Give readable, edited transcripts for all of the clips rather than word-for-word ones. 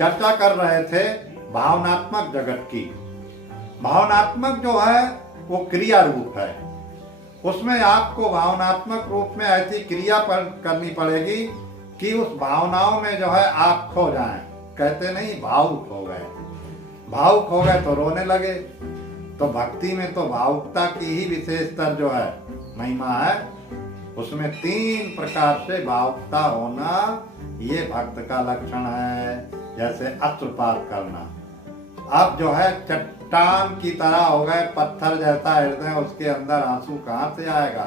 चर्चा कर रहे थे भावनात्मक जगत की। भावनात्मक जो है वो क्रिया रूप है। उसमें आपको भावनात्मक रूप में ऐसी क्रिया करनी पड़ेगी कि उस भावनाओं में जो है आप खो जाएं। कहते नहीं भावुक हो गए, भावुक हो गए तो रोने लगे। तो भक्ति में तो भावुकता की ही विशेषतर जो है महिमा है। उसमें 3 प्रकार से भावुकता होना ये भक्त का लक्षण है। जैसे अश्रुपात करना, अब जो है चट्टान की तरह हो गए, पत्थर जैसा हृदय, उसके अंदर आंसू कहाँ से आएगा?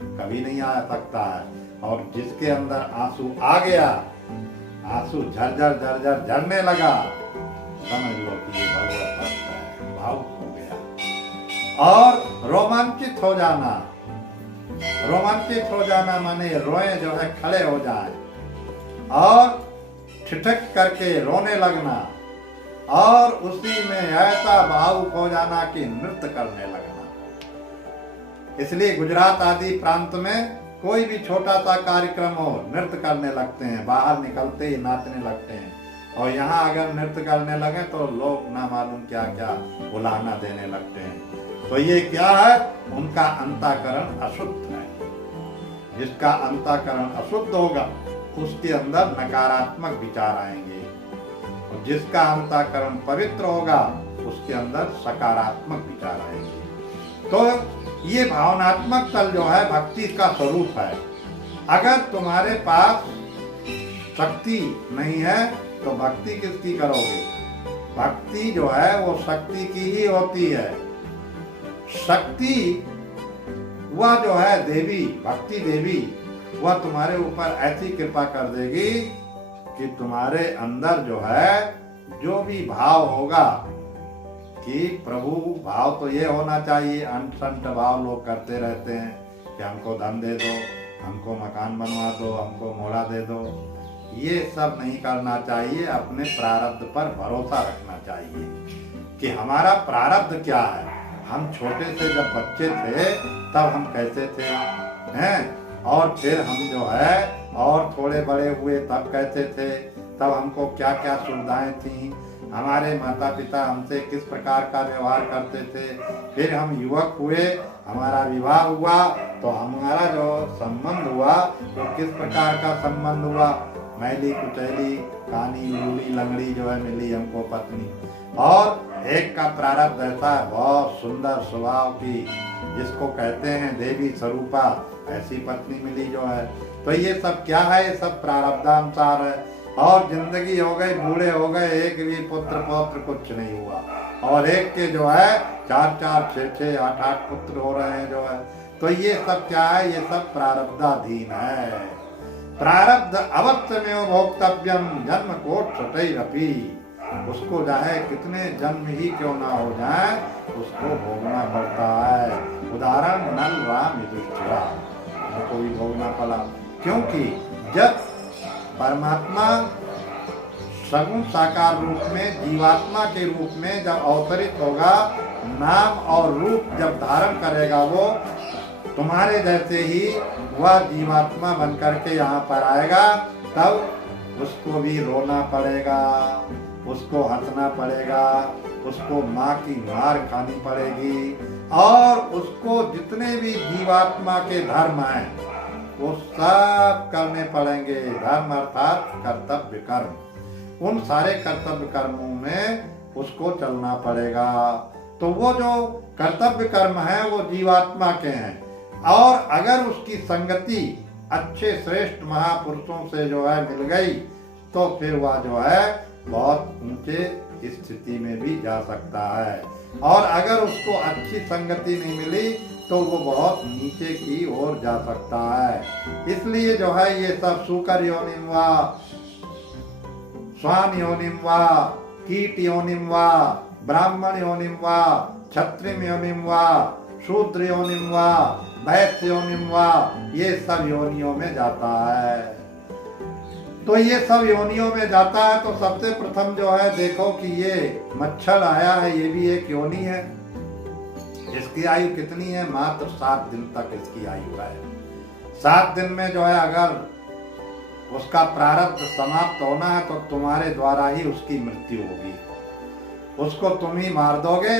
कभी नहीं आ सकता है। और जिसके अंदर आंसू आ गया, आंसू झरझर झरझर झरने लगा, समझ लो कि ये भगवत भक्त है, भावुक हो गया। और रोमांचित हो जाना, रोमांचित हो जाना माने रोए जो है खड़े हो जाए और ठिठक करके रोने लगना, और उसी में ऐसा भावुक हो जाना कि नृत्य करने लगना। इसलिए गुजरात आदि प्रांत में कोई भी छोटा सा कार्यक्रम हो, नृत्य करने लगते हैं, बाहर निकलते ही नाचने लगते हैं। और यहाँ अगर नृत्य करने लगे तो लोग ना मालूम क्या क्या उलाहना देने लगते हैं। तो ये क्या है? उनका अंतःकरण अशुद्ध है। जिसका अंतःकरण अशुद्ध होगा उसके अंदर नकारात्मक विचार आएंगे, और जिसका अंतःकरण पवित्र होगा उसके अंदर सकारात्मक विचार आएंगे। तो ये भावनात्मक तल जो है भक्ति का स्वरूप है। अगर तुम्हारे पास शक्ति नहीं है तो भक्ति किसकी करोगे? भक्ति जो है वो शक्ति की ही होती है। शक्ति वह जो है देवी, भक्ति देवी, वह तुम्हारे ऊपर ऐसी कृपा कर देगी कि तुम्हारे अंदर जो है जो भी भाव होगा कि प्रभु भाव तो ये होना चाहिए, अंत भाव लोग करते रहते हैं कि हमको धन दे दो, हमको मकान बनवा दो, हमको मोड़ा दे दो। ये सब नहीं करना चाहिए। अपने प्रारब्ध पर भरोसा रखना चाहिए कि हमारा प्रारब्ध क्या है। हम छोटे से जब बच्चे थे तब हम कैसे थे हैं, और फिर हम जो है और थोड़े बड़े हुए तब कैसे थे, तब हमको क्या क्या सुविधाएं थी, हमारे माता पिता हमसे किस प्रकार का व्यवहार करते थे। फिर हम युवक हुए, हमारा विवाह हुआ, तो हमारा जो संबंध हुआ वो किस प्रकार का संबंध हुआ। मैली कुचैली कानी लूली लंगड़ी जो है मिली हमको पत्नी, और एक का प्रारब्ध ऐसा है बहुत सुंदर स्वभाव की, जिसको कहते हैं देवी स्वरूपा, ऐसी पत्नी मिली जो है। तो ये सब क्या है? ये सब प्रारब्धानुसार है। और जिंदगी हो गई, बूढ़े हो गए, एक भी पुत्र पौत्र कुछ नहीं हुआ, और एक के जो है 4-4, 6-6, 8-8 पुत्र हो रहे हैं जो है। तो ये सब क्या है? ये सब प्रारब्धाधीन है। प्रारब्ध अवश्य में भोक्तव्यम जन्म कोट सतैरपि। उसको चाहे कितने जन्म ही क्यों ना हो जाए, उसको भोगना पड़ता है। उदाहरण नल राम युधिष्ठिरा, उनको भी भोगना पड़ा, क्योंकि जब परमात्मा सगुण साकार रूप में जीवात्मा के रूप में जब अवतरित होगा, नाम और रूप जब धारण करेगा, वो तुम्हारे जैसे ही वह जीवात्मा बन करके यहाँ पर आएगा, तब उसको भी रोना पड़ेगा, उसको हंसना पड़ेगा, उसको माँ की मार खानी पड़ेगी, और उसको जितने भी जीवात्मा के धर्म हैं वो सब करने पड़ेंगे। धर्म अर्थात कर्तव्य कर्म, उन सारे कर्तव्य कर्मों में उसको चलना पड़ेगा। तो वो जो कर्तव्य कर्म है वो जीवात्मा के हैं, और अगर उसकी संगति अच्छे श्रेष्ठ महापुरुषों से जो है मिल गई तो फिर वह जो है बहुत ऊंचे स्थिति में भी जा सकता है, और अगर उसको अच्छी संगति नहीं मिली तो वो बहुत नीचे की ओर जा सकता है। इसलिए जो है ये सब सूकर योनिम वा, स्वान योनिम वा, कीट योनिम वा, ब्राह्मण योनिम वा, क्षत्रिय योनिम वा, शूद्र योनिम वा, वैश्य योनिम वा, ये सब योनियों में जाता है। तो ये सब योनियों में जाता है। तो सबसे प्रथम जो है देखो कि ये मच्छर आया है, ये भी एक योनि है। इसकी आयु कितनी है? मात्र 7 दिन तक इसकी आयु है। 7 दिन में जो है अगर उसका प्रारब्ध समाप्त होना है तो तुम्हारे द्वारा ही उसकी मृत्यु होगी। उसको तुम ही मार दोगे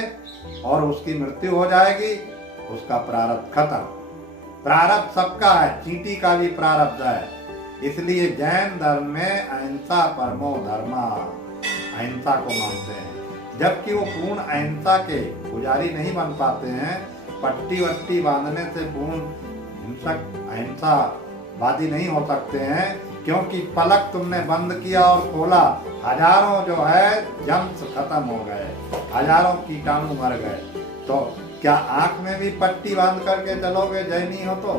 और उसकी मृत्यु हो जाएगी, उसका प्रारब्ध खत्म। प्रारब्ध सबका है, चींटी का भी प्रारब्ध है। इसलिए जैन धर्म में अहिंसा परमो धर्मा, अहिंसा को मानते हैं। जबकि वो पूर्ण अहिंसा के पुजारी नहीं बन पाते हैं। पट्टी वट्टी बांधने से पूर्ण हिंसक अहिंसावादी नहीं हो सकते हैं, क्योंकि पलक तुमने बंद किया और खोला, हजारों जो है जम्स खत्म हो गए, हजारों कीटाणु मर गए। तो क्या आंख में भी पट्टी बांध करके चलोगे जैनी हो तो?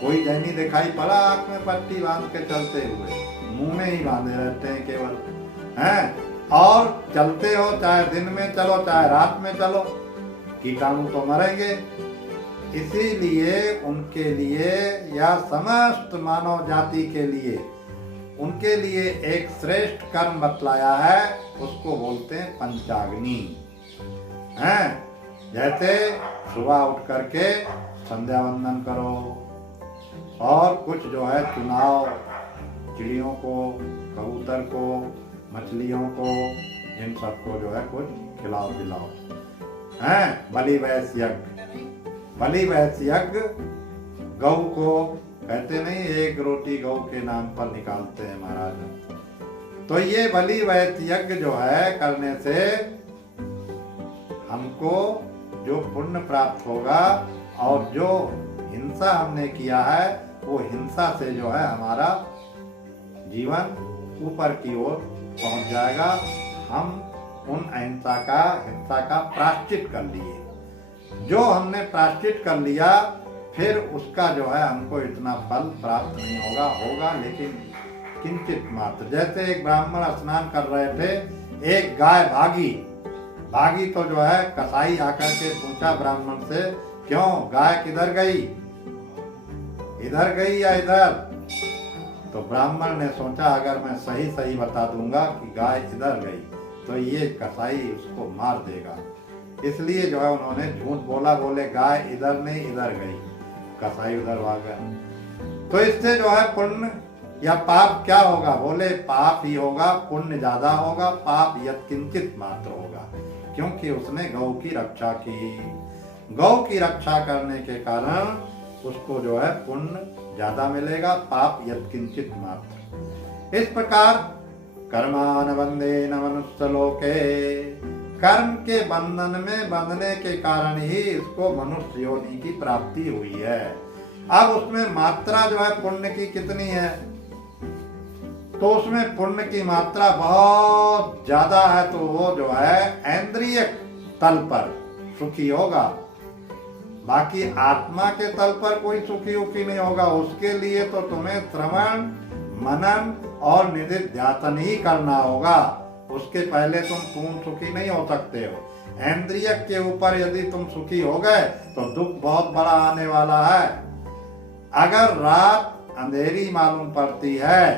कोई जैनी दिखाई पड़ा आंख में पट्टी बांध के चलते हुए? मुंह में ही बांधे रहते हैं केवल, हैं? और चलते हो चाहे दिन में चलो चाहे रात में चलो, कीटाणु तो मरेंगे। इसीलिए उनके लिए या समस्त मानव जाति के लिए, उनके लिए एक श्रेष्ठ कर्म बतलाया है, उसको बोलते हैं पंचाग्नि। हैं? जैसे सुबह उठ करके संध्या वंदन करो और कुछ जो है चुनाव, चिड़ियों को, कबूतर को, मछलियों को, इन सबको जो है कुछ खिलाओ पिलाओ। हैं? बलि वैश्य यज्ञ, बलि वैश्य यज्ञ गौ को कहते नहीं, एक रोटी गौ के नाम पर निकालते हैं महाराज। तो ये बलि वैश्य यज्ञ जो है करने से हमको जो पुण्य प्राप्त होगा, और जो हिंसा हमने किया है वो हिंसा से जो है हमारा जीवन ऊपर की ओर पहुंच जाएगा। हम उन हिंसा का प्रायश्चित कर लिए। जो हमने प्रायश्चित कर लिया, फिर उसका जो है हमको इतना फल प्राप्त नहीं होगा लेकिन किंचित मात्र। जैसे एक ब्राह्मण स्नान कर रहे थे, एक गाय भागी तो जो है कसाई आकर के पूछा ब्राह्मण से, क्यों गाय किधर गई, इधर गई या इधर? तो ब्राह्मण ने सोचा अगर मैं सही बता दूंगा कि गाय इधर गई तो ये कसाई उसको मार देगा। इसलिए जो है उन्होंने झूठ बोला, बोले गाय इधर नहीं इधर गई, कसाई उधर भाग गया। तो इससे जो है पुण्य या पाप क्या होगा? बोले पाप ही होगा, पुण्य ज्यादा होगा, पाप यत्किंचित मात्र होगा, क्योंकि उसने गौ की रक्षा की। गौ की रक्षा करने के कारण उसको जो है पुण्य ज्यादा मिलेगा, पाप यत्किंचित मात्र। इस प्रकार कर्मान बंधे न मनुष्य लोके, कर्म के बंधन में बंधने के कारण ही इसको मनुष्य योनि की प्राप्ति हुई है। अब उसमें मात्रा जो है पुण्य की कितनी है? तो उसमें पुण्य की मात्रा बहुत ज्यादा है, तो वो जो है इंद्रिय तल पर सुखी होगा, बाकी आत्मा के तल पर कोई सुखी नहीं होगा। उसके लिए तो तुम्हें श्रवण, मनन और निधिध्यासन ही करना होगा। उसके पहले तुम पूर्ण सुखी नहीं हो सकते हो। इंद्रिय के ऊपर यदि तुम सुखी हो गए तो दुख बहुत बड़ा आने वाला है। अगर रात अंधेरी मालूम पड़ती है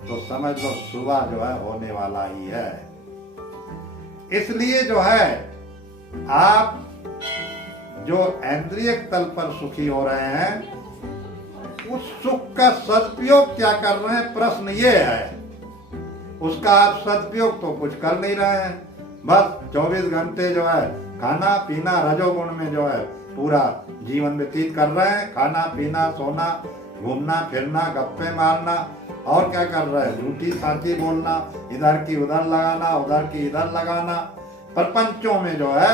तो समझ लो सुबह जो है होने वाला ही है। इसलिए जो है आप जो इंद्रिय तल पर सुखी हो रहे हैं, उस सुख का सदुपयोग क्या कर रहे हैं, प्रश्न ये है। उसका आप सदुपयोग तो कुछ कर नहीं रहे हैं, बस 24 घंटे जो है खाना पीना रजोगुण में जो है पूरा जीवन व्यतीत कर रहे हैं। खाना पीना, सोना, घूमना फिरना, गप्पे मारना, और क्या कर रहे हैं, झूठी साची बोलना, इधर की उधर लगाना, उधर की इधर लगाना, प्रपंचों में जो है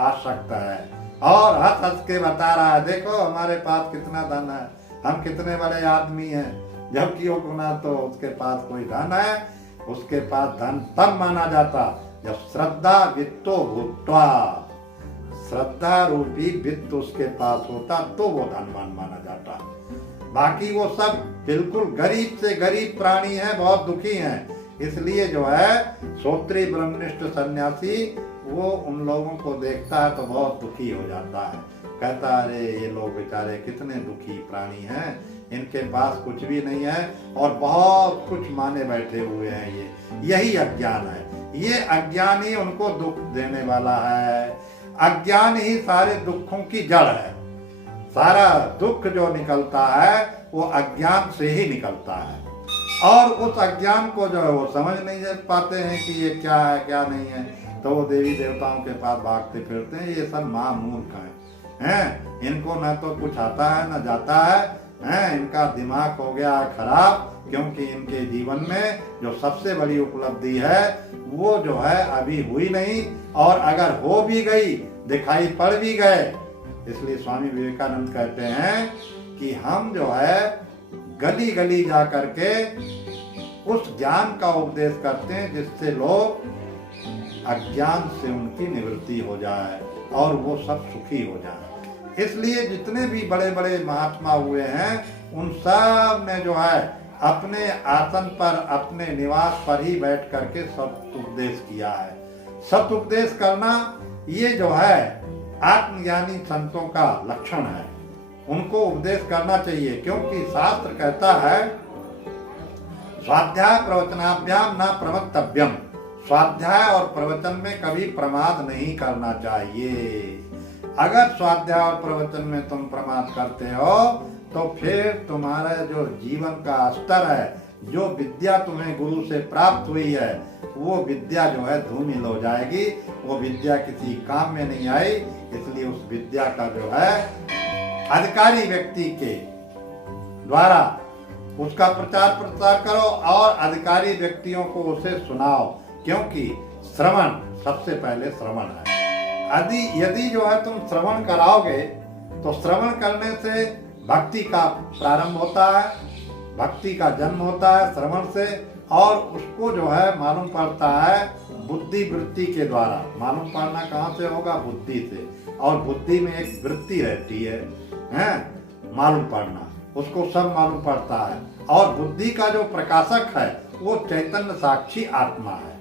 आसक्त है। और हंस हंस के बता रहा है, देखो हमारे पास कितना धन है, हम कितने बड़े आदमी हैं। जबकि वो गुना तो उसके पास कोई धन है, उसके पास धन तब माना जाता जब श्रद्धा वित्तो भूत्वा, श्रद्धा रूपी वित्त उसके पास होता तो वो धनवान माना जाता। बाकी वो सब बिल्कुल गरीब से गरीब प्राणी है, बहुत दुखी हैं। इसलिए जो है श्रोत्री ब्रह्मनिष्ठ सन्यासी वो उन लोगों को देखता है तो बहुत दुखी हो जाता है, कहता है अरे ये लोग बेचारे कितने दुखी प्राणी हैं, इनके पास कुछ भी नहीं है और बहुत कुछ माने बैठे हुए हैं। यही अज्ञान है, ये अज्ञान ही उनको दुख देने वाला है। अज्ञान ही सारे दुखों की जड़ है। सारा दुख जो निकलता है वो अज्ञान से ही निकलता है। और उस अज्ञान को जो है वो समझ नहीं पाते हैं कि ये क्या है क्या नहीं है, तो वो देवी देवताओं के पास भागते फिरते हैं। ये सब महामूर्ख हैं, इनको न तो कुछ आता है न जाता है, इनका दिमाग हो गया खराब, क्योंकि इनके जीवन में जो सबसे बड़ी उपलब्धि है वो जो है अभी हुई नहीं, और अगर हो भी गई, दिखाई पड़ भी गए। इसलिए स्वामी विवेकानंद कहते हैं कि हम जो है गली गली जा करके उस ज्ञान का उपदेश करते हैं जिससे लोग अज्ञान से उनकी निवृत्ति हो जाए और वो सब सुखी हो जाए। इसलिए जितने भी बड़े बड़े महात्मा हुए हैं उन सब ने जो है अपने आसन पर, अपने निवास पर ही बैठ करके सत्उपदेश किया है। सत्उपदेश करना ये जो है आत्मज्ञानी संतों का लक्षण है, उनको उपदेश करना चाहिए। क्योंकि शास्त्र कहता है स्वाध्याय प्रवचनाभ्याम न प्रमत्तव्यम, स्वाध्याय और प्रवचन में कभी प्रमाद नहीं करना चाहिए। अगर स्वाध्याय और प्रवचन में तुम प्रमाद करते हो तो फिर तुम्हारा जो जीवन का स्तर है, जो विद्या तुम्हें गुरु से प्राप्त हुई है, वो विद्या जो है धूमिल हो जाएगी, वो विद्या किसी काम में नहीं आई। इसलिए उस विद्या का जो है अधिकारी व्यक्ति के द्वारा उसका प्रचार प्रसार करो और अधिकारी व्यक्तियों को उसे सुनाओ, क्योंकि श्रवण सबसे पहले श्रवण है। यदि जो है तुम श्रवण कराओगे तो श्रवण करने से भक्ति का प्रारंभ होता है, भक्ति का जन्म होता है श्रवण से, और उसको जो है मालूम पड़ता है बुद्धि वृत्ति के द्वारा। मालूम पड़ना कहाँ से होगा? बुद्धि से। और बुद्धि में एक वृत्ति रहती है मालूम पड़ना, उसको सब मालूम पड़ता है। और बुद्धि का जो प्रकाशक है वो चैतन्य साक्षी आत्मा है,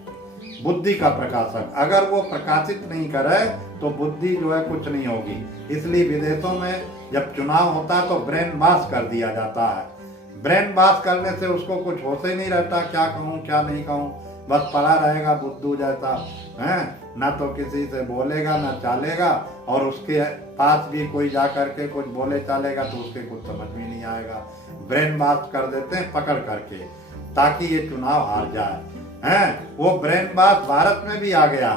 बुद्धि का प्रकाशक। अगर वो प्रकाशित नहीं करे तो बुद्धि जो है कुछ नहीं होगी। इसलिए विदेशों में जब चुनाव होता है तो ब्रेन वॉश कर दिया जाता है। ब्रेन वॉश करने से उसको कुछ होते ही नहीं रहता, क्या कहूँ क्या नहीं कहूँ, बस पड़ा रहेगा बुद्धू जैसा है, ना तो किसी से बोलेगा ना चालेगा, और उसके पास भी कोई जा करके कुछ बोले चालेगा तो उसके कुछ समझ में नहीं आएगा। ब्रेन वॉश कर देते हैं पकड़ करके, ताकि ये चुनाव हार जाए। वो ब्रेन वॉश भारत में भी आ गया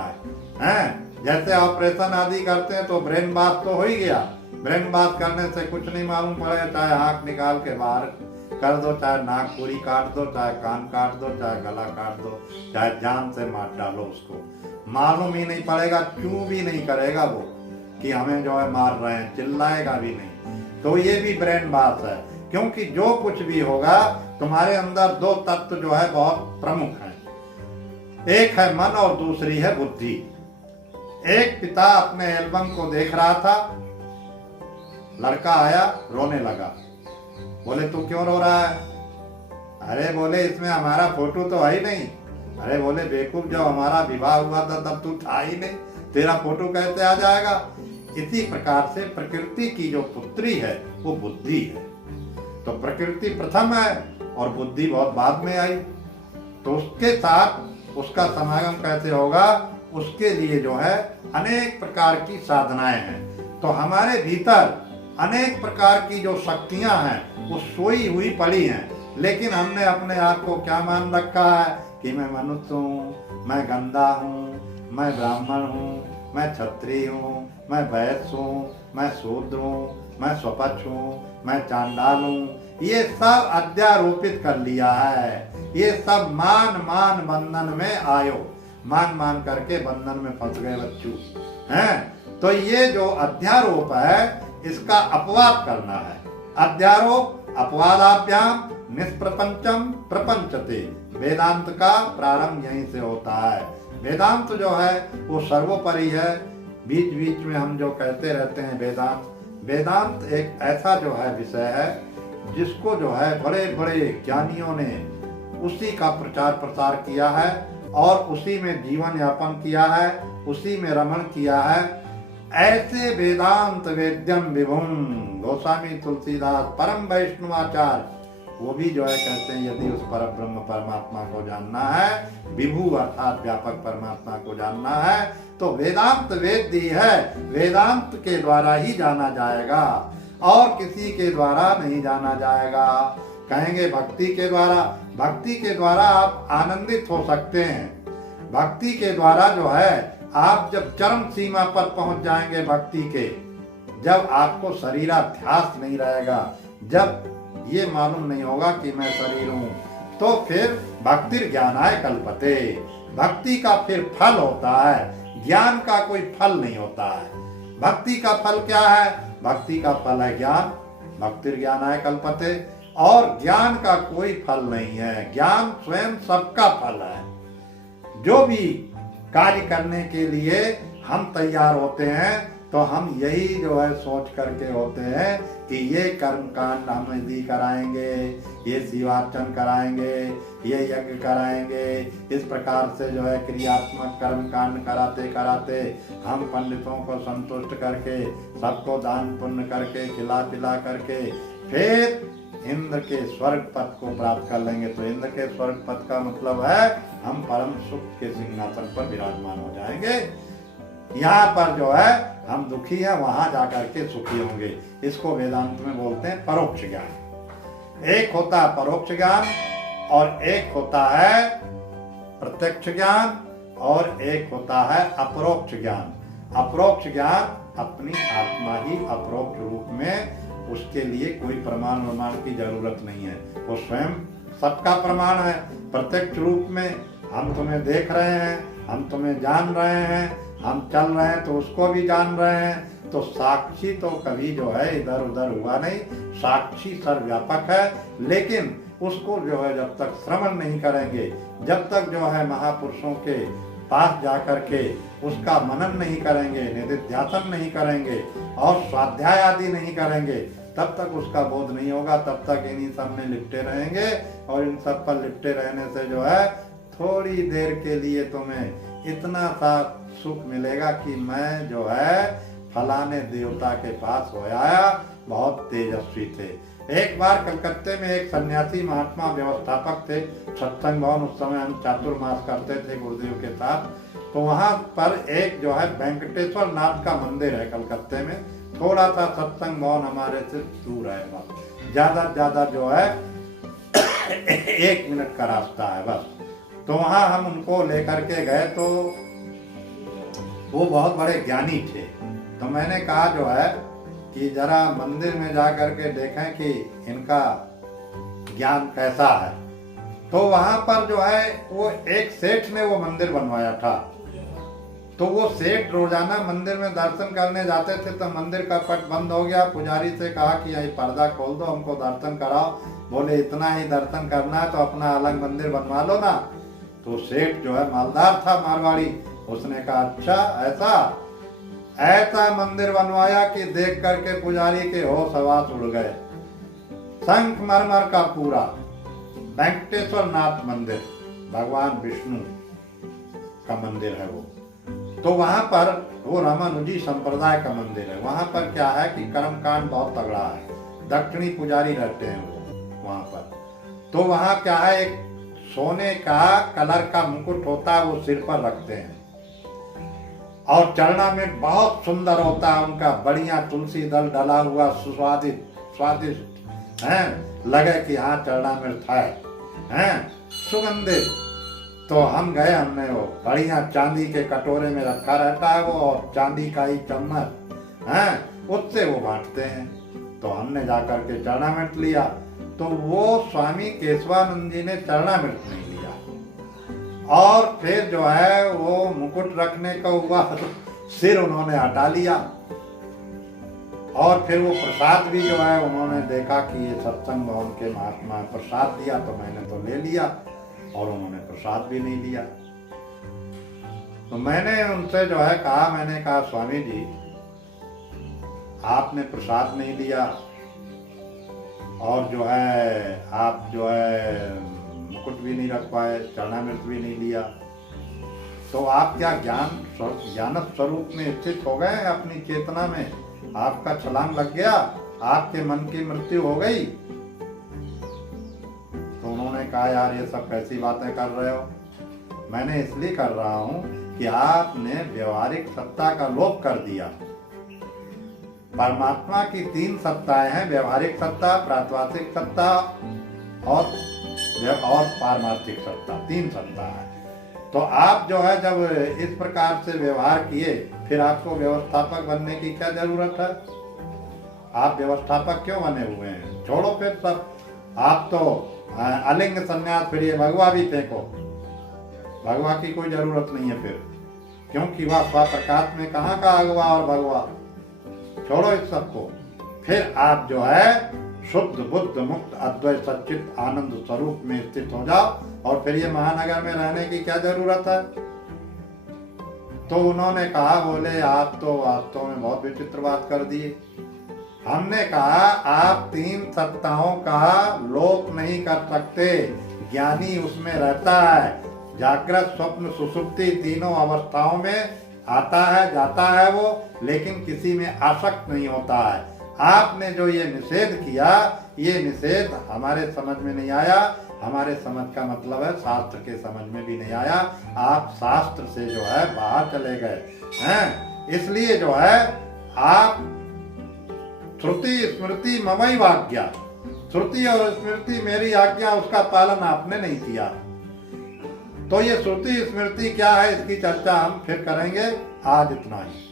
है। जैसे ऑपरेशन आदि करते हैं तो ब्रेन वॉश तो हो ही गया। ब्रेन वॉश करने से कुछ नहीं मालूम पड़ेगा, चाहे आँख निकाल के बाहर कर दो, चाहे नाक पूरी काट दो, चाहे कान काट दो, चाहे गला काट दो, चाहे जान से मार डालो, उसको मालूम ही नहीं पड़ेगा, क्यों भी नहीं करेगा वो कि हमें जो है मार रहे हैं, चिल्लाएगा भी नहीं। तो ये भी ब्रेन वॉश है, क्योंकि जो कुछ भी होगा तुम्हारे अंदर दो तत्व जो है बहुत प्रमुख हैं, एक है मन और दूसरी है बुद्धि। एक पिता अपने एल्बम को देख रहा था, लड़का आया रोने लगा। बोले तू क्यों रो रहा है? अरे बोले इसमें हमारा फोटो तो है ही नहीं। अरे बोले बेवकूफ, जब हमारा विवाह हुआ था तब तू था ही नहीं, तेरा फोटो कैसे आ जाएगा? इसी प्रकार से प्रकृति की जो पुत्री है वो बुद्धि है। तो प्रकृति प्रथम है और बुद्धि बहुत बाद में आई, तो उसके साथ उसका समागम कैसे होगा? उसके लिए जो है अनेक प्रकार की साधनाएं हैं। तो हमारे भीतर अनेक प्रकार की जो शक्तियां हैं वो सोई हुई पड़ी हैं, लेकिन हमने अपने आप को क्या मान रखा है कि मैं मनुष्य हूँ, मैं गंदा हूँ, मैं ब्राह्मण हूँ, मैं क्षत्रिय हूँ, मैं वैश्य हूँ, मैं शूद्र हूँ, मैं स्वपक्ष हूँ, मैं चांडाल हूँ। ये सब अध्यारोपित कर लिया है। ये सब मान मान बंधन में आयो, मान मान करके बंधन में फंस गए बच्चू हैं। तो ये जो अध्यारोप है इसका अपवाद करना है। अध्यारोप अपवादाभ्याम निष्प्रपंचम प्रपंचते। वेदांत का प्रारंभ यहीं से होता है। वेदांत जो है वो सर्वोपरि है। बीच बीच में हम जो कहते रहते हैं वेदांत एक ऐसा जो है विषय है जिसको जो है बड़े बड़े ज्ञानियों ने उसी का प्रचार प्रसार किया है और उसी में जीवन यापन किया है, उसी में रमण किया है। ऐसे वेदांत वेद्यम विभुम गोस्वामी तुलसीदास परम वैष्णवाचार्य वो भी जो है कहते हैं यदि उस पर ब्रह्म परमात्मा को जानना है, विभु अर्थात व्यापक परमात्मा को जानना है, तो वेदांत वेद्य है, वेदांत के द्वारा ही जाना जाएगा। और किसी के द्वारा नहीं जाना जाएगा। कहेंगे भक्ति के द्वारा, भक्ति के द्वारा आप आनंदित हो सकते हैं। भक्ति के द्वारा जो है आप जब चरम सीमा पर पहुंच जाएंगे भक्ति के, जब आपको शरीराध्यास नहीं रहेगा, जब ये मालूम नहीं होगा कि मैं शरीर हूँ, तो फिर भक्ति ज्ञानाय कल्पते, भक्ति का फिर फल होता है, ज्ञान का कोई फल नहीं होता है। भक्ति का फल क्या है? भक्ति का फल है ज्ञान, भक्ति ज्ञानाय कल्पते, और ज्ञान का कोई फल नहीं है। ज्ञान स्वयं सबका फल है। जो भी कार्य करने के लिए हम तैयार होते हैं तो हम यही जो है सोच करके होते हैं कि ये कर्म कांड हम यदि कराएंगे, ये शिवार्चन कराएंगे, ये यज्ञ कराएंगे, इस प्रकार से जो है क्रियात्मक कर्म कांड कराते कराते हम पंडितों को संतुष्ट करके, सबको दान पुण्य करके, खिला पिला करके फिर इंद्र के स्वर्ग पद को प्राप्त कर लेंगे। तो इंद्र के स्वर्ग पद का मतलब है हम परम सुख के सिंहासन पर विराजमान हो जाएंगे। यहाँ पर जो है हम दुखी हैं, वहां जाकर के सुखी होंगे। इसको वेदांत में बोलते हैं परोक्ष ज्ञान। एक होता है परोक्ष ज्ञान और एक होता है प्रत्यक्ष ज्ञान और एक होता है अपरोक्ष ज्ञान। अपरोक्ष ज्ञान अपनी आत्मा ही अपरोक्ष रूप में, उसके लिए कोई प्रमाण की जरूरत नहीं है, वो स्वयं सबका प्रमाण है। प्रत्यक्ष रूप में हम तुम्हें देख रहे हैं, हम तुम्हें जान रहे हैं, हम चल रहे हैं तो उसको भी जान रहे हैं। तो साक्षी तो कभी जो है इधर उधर हुआ नहीं, साक्षी सर्वव्यापक है। लेकिन उसको जो है जब तक श्रवण नहीं करेंगे, जब तक जो है महापुरुषों के पास जाकर के उसका मनन नहीं करेंगे, निधिध्यासन नहीं करेंगे और स्वाध्याय आदि नहीं करेंगे, तब तक उसका बोध नहीं होगा। तब तक इन्हीं सब में लिपटे रहेंगे और इन सब पर लिपटे रहने से जो है थोड़ी देर के लिए तुम्हें इतना सा सुख मिलेगा कि मैं जो है फलाने देवता के पास हो आया, बहुत तेजस्वी थे। एक बार कलकत्ते में एक सन्यासी महात्मा व्यवस्थापक थे सत्संग भवन, उस समय हम चातुर्मास करते थे गुरुदेव के साथ। तो वहां पर एक जो है वेंकटेश्वर नाथ का मंदिर है कलकत्ते में, थोड़ा सा सत्संग भवन हमारे से दूर है, बस ज्यादा जो है 1 मिनट का रास्ता है बस। तो वहां हम उनको लेकर के गए तो वो बहुत बड़े ज्ञानी थे। तो मैंने कहा जो है कि जरा मंदिर में जा करके देखें कि इनका ज्ञान कैसा है। तो वहां पर जो है वो एक सेठ ने वो मंदिर बनवाया था। तो वो सेठ रोजाना मंदिर में दर्शन करने जाते थे। तो मंदिर का पट बंद हो गया, पुजारी से कहा कि यही पर्दा खोल दो, हमको दर्शन कराओ। बोले इतना ही दर्शन करना है तो अपना अलग मंदिर बनवा लो ना। तो सेठ जो है मालदार था, मारवाड़ी, उसने कहा अच्छा ऐसा मंदिर बनवाया कि देख करके पुजारी के होश हवास उड़ गए। संगमरमर का पूरा वेंकटेश्वर नाथ मंदिर, भगवान विष्णु का मंदिर है वो। तो वहां पर वो रामानुजी संप्रदाय का मंदिर है। वहां पर क्या है कि कर्मकांड बहुत तगड़ा है, दक्षिणी पुजारी रहते हैं वो वहां पर। तो वहां क्या है, एक सोने का कलर का मुकुट होता है, वो सिर पर रखते हैं और चरणामृत बहुत सुंदर होता है उनका, बढ़िया तुलसी दल डला हुआ, स्वादिष्ट है, लगे कि हाँ चरणामृत है सुगंधित। तो हम गए, हमने वो बढ़िया चांदी के कटोरे में रखा रहता है वो, और चांदी का ही चम्मच है, उससे वो बांटते हैं। तो हमने जाकर के चरणामृत लिया। तो वो स्वामी केशवानंद जी ने चरणामृत नहीं लिया और फिर जो है वो मुकुट रखने का हुआ तो सिर उन्होंने हटा लिया। और फिर वो प्रसाद भी जो है उन्होंने देखा कि ये सत्संग भवन के महात्मा प्रसाद दिया, तो मैंने तो ले लिया और उन्होंने प्रसाद भी नहीं लिया। तो मैंने उनसे जो है कहा, मैंने कहा स्वामी जी आपने प्रसाद नहीं लिया और जो है आप जो है मुकुट भी नहीं रख पाए, चरणामृत भी नहीं लिया, तो आप क्या ज्ञान स्वरूप में स्थित हो गए अपनी चेतना में, आपका छलांग लग गया, आपके मन की मृत्यु हो गई। तो उन्होंने कहा यार ये सब कैसी बातें कर रहे हो। मैंने इसलिए कर रहा हूं कि आपने व्यवहारिक सत्ता का लोप कर दिया। परमात्मा की 3 सत्ताएं हैं, व्यवहारिक सत्ता, प्रातिभासिक सत्ता और पारमार्थिक सत्ता, 3 सत्ता है। तो आप जो है जब इस प्रकार से व्यवहार किए, फिर आपको व्यवस्थापक बनने की क्या जरूरत है? आप व्यवस्थापक क्यों बने हुए हैं? छोड़ो फिर सब, आप तो अलिंग संन्यास, फिर ये भगवा भी फेंको, भगवा की कोई जरूरत नहीं है फिर, क्योंकि वह स्वप्रकाश में कहाँ का अगवा और भगवा, छोड़ो इस सबको। फिर आप जो है शुद्ध बुद्ध मुक्त अद्वैत सच्चित आनंद स्वरूप में स्थित हो जाओ, और फिर ये महानगर में रहने की क्या जरूरत है? तो उन्होंने कहा, बोले आप तो वास्तव में बहुत विचित्र बात कर दिए। हमने कहा आप 3 सत्ताओं का लोप नहीं कर सकते, ज्ञानी उसमें रहता है, जागृत स्वप्न सुषुप्ति तीनों अवस्थाओं में आता है जाता है वो, लेकिन किसी में आसक्त नहीं होता है। आपने जो ये निषेध किया, ये निषेध हमारे समझ में नहीं आया। हमारे समझ का मतलब है शास्त्र के समझ में भी नहीं आया। आप शास्त्र से जो है बाहर चले गए हैं, इसलिए जो है आप श्रुति स्मृति ममई आज्ञा, श्रुति और स्मृति मेरी आज्ञा, उसका पालन आपने नहीं किया। तो ये श्रुति स्मृति क्या है, इसकी चर्चा हम फिर करेंगे। आज इतना ही।